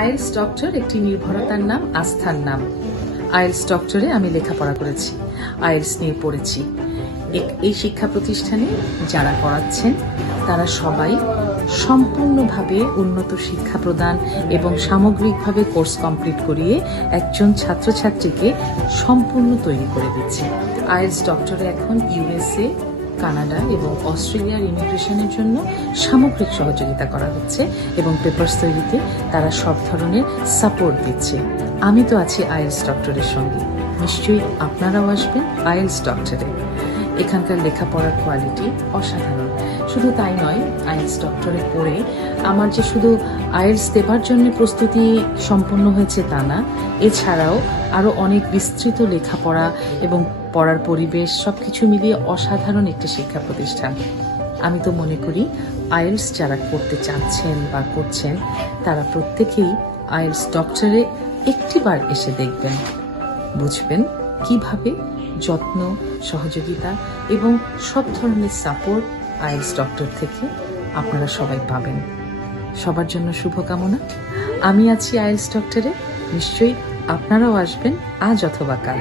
IELTS doctor একটি নির্ভরতার নাম, আস্থার নাম। আইএলটিএস ডক্টরে আমি লেখাপড়া করেছি, আইএলটিএস নিয়ে পড়েছি। এই শিক্ষা প্রতিষ্ঠানে যারা পড়াচ্ছেন তারা সবাই সম্পূর্ণভাবে উন্নত শিক্ষা প্রদান এবং সামগ্রিকভাবে কোর্স কমপ্লিট করিয়ে একজন ছাত্রছাত্রীকে সম্পূর্ণ তৈরি করে দিচ্ছে। আইএলটিএস ডক্টরে এখন U.S.A, কানাডা এবং অস্ট্রেলিয়ার ইমিগ্রেশনের জন্য সামগ্রিক সহযোগিতা করা হচ্ছে এবং পেপারস তৈরিতে তারা সব ধরনের সাপোর্ট দিচ্ছে। আমি তো আছি আইএলটিএস ডক্টরের সঙ্গে, নিশ্চয়ই আপনারাও আসবেন আইএলটিএস ডক্টরে। এখানকার লেখাপড়ার কোয়ালিটি অসাধারণ। শুধু তাই নয়, আইএলটিএস ডক্টরে পড়ে আমার যে শুধু আইএলটিএস দেবার জন্য প্রস্তুতি সম্পন্ন হয়েছে তা না, এছাড়াও আরও অনেক বিস্তৃত লেখাপড়া এবং পড়ার পরিবেশ সবকিছু মিলিয়ে অসাধারণ একটি শিক্ষা প্রতিষ্ঠান। আমি তো মনে করি আইএলটিএস যারা করতে চাচ্ছেন বা করছেন তারা প্রত্যেকেই আইএলটিএস ডক্টরে একটিবার এসে দেখবেন, বুঝবেন কিভাবে যত্ন, সহযোগিতা এবং সব ধরনের সাপোর্ট আইএলটিএস ডক্টর থেকে আপনারা সবাই পাবেন। সবার জন্য শুভকামনা। আমি আছি আইএলটিএস ডক্টরে, নিশ্চয়ই আপনারাও আসবেন আজ অথবা কাল।